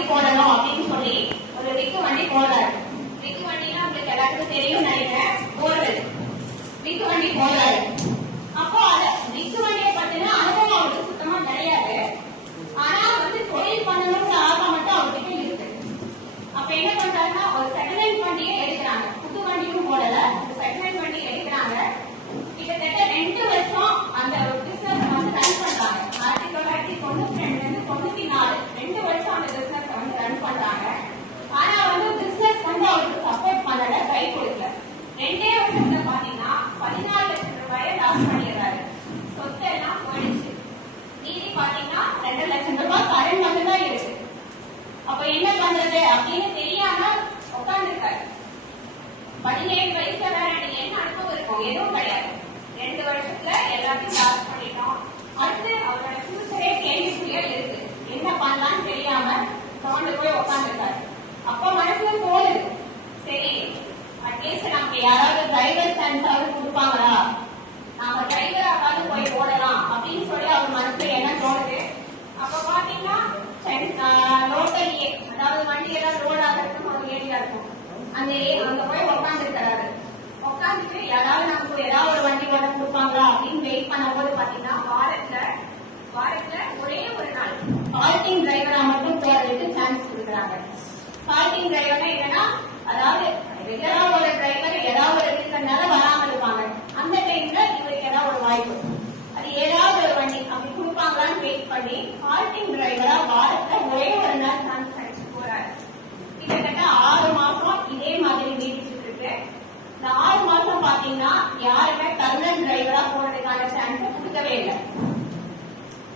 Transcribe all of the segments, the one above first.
வண்டி போடணும் அப்படின்னு சொல்லி ஒரு விக்கு வண்டி போடுறாரு. விக்கு வண்டினா உங்களுக்கு எல்லாருக்கும் தெரியும் நினைக்கிறேன், போர்வெல் விக்கு வண்டி போடுறாரு. அப்போ விக்கு வண்டியை பத்தின அனுபவம் அவருக்கு சுத்தமா கிடையாது. ஆனா வந்து தொழில் பண்ணணும்னு ஆர்வம் மட்டும் அவர்கிட்ட இருக்கு. அப்ப என்ன பண்றாருன்னா ஒரு செகண்ட் ஹேண்ட் வண்டியை எடுக்கிறாங்க. புது வண்டியும் போடல, செகண்ட் ஹேண்ட் வண்டி எடுக்கிறாங்க. கிட்டத்தட்ட 2 வருஷம் அந்த பிசினஸ் வந்து ரன் பண்றாங்க. 1992 94 2 வருஷம் அந்த பிசினஸ் வந்து ரன் பண்றாங்க. ஆனா வந்து பிசினஸ் வந்து அவருக்கு சப்போர்ட் பண்ணல, கை கொடுக்கல. 2 வருஷத்துல பாத்தீங்கன்னா 14 லட்சம் ரூபாயை லாஸ் பண்ணிடுறாரு. சொத்து எல்லாம் போயிடுச்சு. மீதி பாத்தீங்கன்னா 2 லட்சம் ரூபாய் கடன் மட்டும்தான் இருக்கு. அப்ப என்ன பண்றது அப்படின்னு தெரியாம உட்கார்ந்துருக்காரு. 17 வயசுல வேற என்ன அனுபவம் இருக்கும்? எதுவும் கிடையாது. 2 வருஷத்துல எல்லாத்தையும் லாஸ் பண்ணிட்டோம். அடுத்து அவரோட ஃபியூச்சரே கேள்விக்குறியா இருக்கு. என்ன பண்ணலாம்னு தெரியாம தோண்டு போய் உட்காந்துருக்காரு. அப்ப மனசுல தோணுது, சரி அட்லீஸ்ட் நமக்கு யாராவது டிரைவர் சான்ஸாவது கொடுப்பாங்களா, நாம டிரைவராவது போய் போடலாம் அப்படின்னு சொல்லி அவர் மனசுல என்ன தோணுது. அப்ப பாத்தீங்கன்னா லோக்கல் அதாவது வண்டி ஏதாவது ரோட் ஆகிறதுக்கும் ஒரு ஏரியா இருக்கும். அங்க போய் உட்காந்துருக்கிறாரு. உட்காந்துட்டு யாராவது நமக்கு ஏதாவது ஒரு வண்டி ஓட கொடுப்பாங்களா அப்படின்னு வெயிட் பண்ணும் போது பாத்தீங்கன்னா வாரத்துல ஒரே ஒரு நாள் பார்க்கிங் டிரைவரா மட்டும் போறதுக்கு சான்ஸ் கொடுக்குறாங்க. பார்க்கிங் டிரைவர்னா என்னன்னா, அதாவது ரெகுலரா ஒரு டிரைவர் ஏதாவது ஒரு ரீசன்னால வராம இருப்பாங்க. அந்த டைம்ல இவருக்கு ஏதாவது ஒரு வாய்ப்பு, அது ஏதாவது ஒரு வண்டி அப்படி கொடுப்பாங்களான்னு வெயிட் பண்ணி பார்க்கிங் டிரைவரா வாரத்துல ஒரே ஒரு நாள் சான்ஸ் கிடைச்சு போறாரு. கிட்டத்தட்ட 6 மாசம் இதே மாதிரி நீடிச்சுட்டு இருக்கு. இந்த 6 மாசம் பாத்தீங்கன்னா யாருமே பர்மனன்ட் டிரைவரா போறதுக்கான சான்ஸ் கொடுக்கவே இல்லை.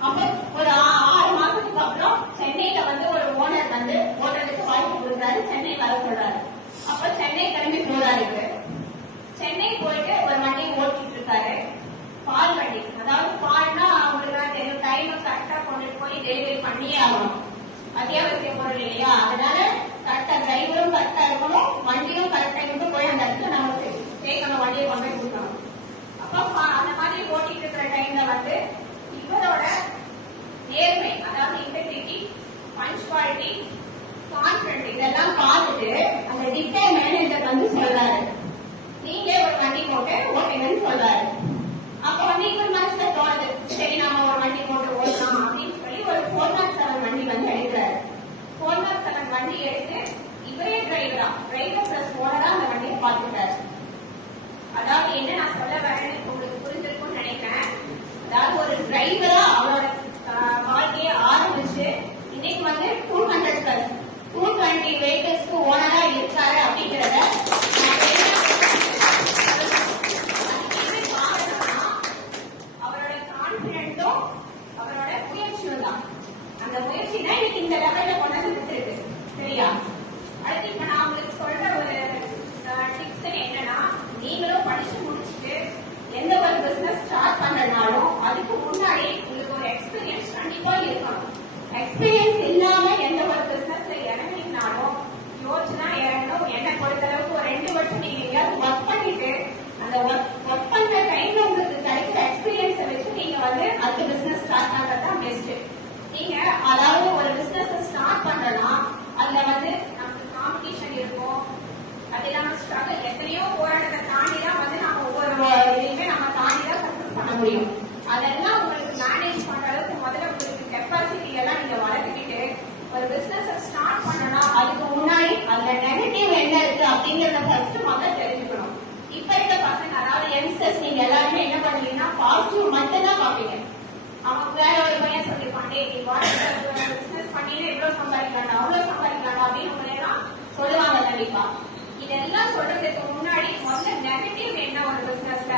அப்ப ஒரு 6 மாசத்துக்கு அப்புறம் சென்னையில வந்து ஒரு ஓனர் வந்து ஓனருக்கு வாய்ப்பு கொடுக்குறாரு, சென்னை வர சொல்றாரு. அப்ப சென்னை கிளம்பி போறாரு. சென்னை போயிட்டு ஒரு வண்டி ஓட்டிட்டு இருக்காரு, பால் வண்டி. அதாவது பால்னா அவங்களுக்கு தெரியும், டைம் கரெக்டா கொண்டுட்டு போய் டெலிவரி பண்ணியே ஆகணும், அத்தியாவசிய பொருள் இல்லையா. அதனால கரெக்டா டிரைவரும் கரெக்டா இருக்கணும், வண்டியும் கரெக்டா இருந்து போய் அந்த இடத்துல நம்ம சேர்க்கணும், வண்டியை கொண்டு போய் கொடுக்கணும். அப்ப அந்த மாதிரி ஓட்டிட்டு இருக்கிற டைம்ல வந்து இவரோட நேர்மை, அதாவது இன்டெகிரிட்டி, பஞ்சுவாலிட்டி, கான்பிடன்ட் இதெல்லாம் பார்த்துட்டு அந்த டிப்டை மேனேஜர் வந்து சொல்றாரு, நீங்க ஒரு வண்டி போட்டு ஓட்டுங்கன்னு சொல்றாரு. அப்ப வந்து இவர் மனசுல தோணுது, சரி நாம ஒரு வண்டி போட்டு ஓட்டலாம் அப்படின்னு சொல்லி ஒரு 407 வண்டி வந்து எடுக்கிறாரு. 407 வண்டி எடுத்து இவரே டிரைவர் பிளஸ் ஓனரா அந்த வண்டியை பார்த்துட்டாரு. அதாவது என்ன நான் சொல்ல வரேன்னு உங்களுக்கு புரிஞ்சிருக்கும்னு நினைக்கிறேன். அதாவது ஒரு டிரைவரா அவரோட வாழ்க்கையை ஆரம்பிச்சு இன்னைக்கு வந்து 200 பிளஸ் 220 வெஹிக்கிள்ஸ்க்கு ஓனரா இருக்காரு அப்படிங்கறத அவரோட கான்பிடன்டும் அவரோட முயற்சியும் தான். அந்த முயற்சி தான் இன்னைக்கு இந்த லெவல்ல கொண்டு வந்து விட்டுருக்கு. சரியா? அடுத்து இப்ப நான் உங்களுக்கு சொல்ற ஒரு டிப்ஸ் என்னன்னா, நீங்களும் படிச்சு முடிச்சுட்டு எந்த ஒரு பிசினஸ் ஸ்டார்ட் பண்றதுனாலும் அதுக்கு முன்னாடி உங்களுக்கு ஒரு எக்ஸ்பீரியன்ஸ் கண்டிப்பா இருக்கணும். எக்ஸ்பீரியன்ஸ் இல்லாம எந்த ஒரு பிசினஸ்ல இறங்கினாலும் யோசனா இறங்கணும். என்ன பொறுத்த அளவுக்கு ஒரு 2 வருஷம் நீங்க எங்கேயாவது ஒர்க் பண்ணிட்டு அந்த ஒர்க் பண்ற டைம்ல உங்களுக்கு கிடைக்கிற எக்ஸ்பீரியன்ஸை வச்சு நீங்க வந்து அடுத்த பிசினஸ் ஸ்டார்ட் பண்றதுதான் பெஸ்ட். நீங்க அதாவது ஒரு பிசினஸ் ஸ்டார்ட் பண்றோம்னா அதுல வந்து நமக்கு காம்படிஷன் இருக்கும், அது இல்லாம ஸ்ட்ரகிள், எத்தனையோ போராட்டத்தை தாண்டி தான் வந்து நம்ம ஒவ்வொரு இதையுமே நம்ம தாண்டி தான் சக்சஸ் பண்ண முடியும். அதெல்லாம் உங்களுக்கு மேனேஜ் பண்ற அளவுக்கு முதல்ல உங்களுக்கு கெப்பாசிட்டி எல்லாம் நீங்க வளர்த்துக்கிட்டு ஒரு பிசினஸ் ஸ்டார்ட் பண்ணனா அதுக்கு முன்னாடி அதுல நெகட்டிவ் என்ன இருக்கு அப்படிங்கறத ஃபர்ஸ்ட் முதல்ல தெரிஞ்சுக்கணும். இப்ப இருக்க பசங்க, அதாவது யங்ஸ்டர்ஸ், நீங்க எல்லாருமே என்ன பண்ணுவீங்கன்னா பாசிட்டிவ் மட்டும் தான் பாப்பீங்க. அவங்க வேற ஒரு பையன் சொல்லிருப்பாங்க, நீ பிசினஸ் பண்ணிட்டு எவ்வளவு சம்பாதிக்கலாம்டா, அவ்வளவு சம்பாதிக்கலாம்டா அப்படின்னு உங்களெல்லாம் சொல்லுவாங்க. கண்டிப்பா இதெல்லாம் சொல்றதுக்கு முன்னாடி முதல்ல நெகட்டிவ் என்ன ஒரு பிசினஸ்ல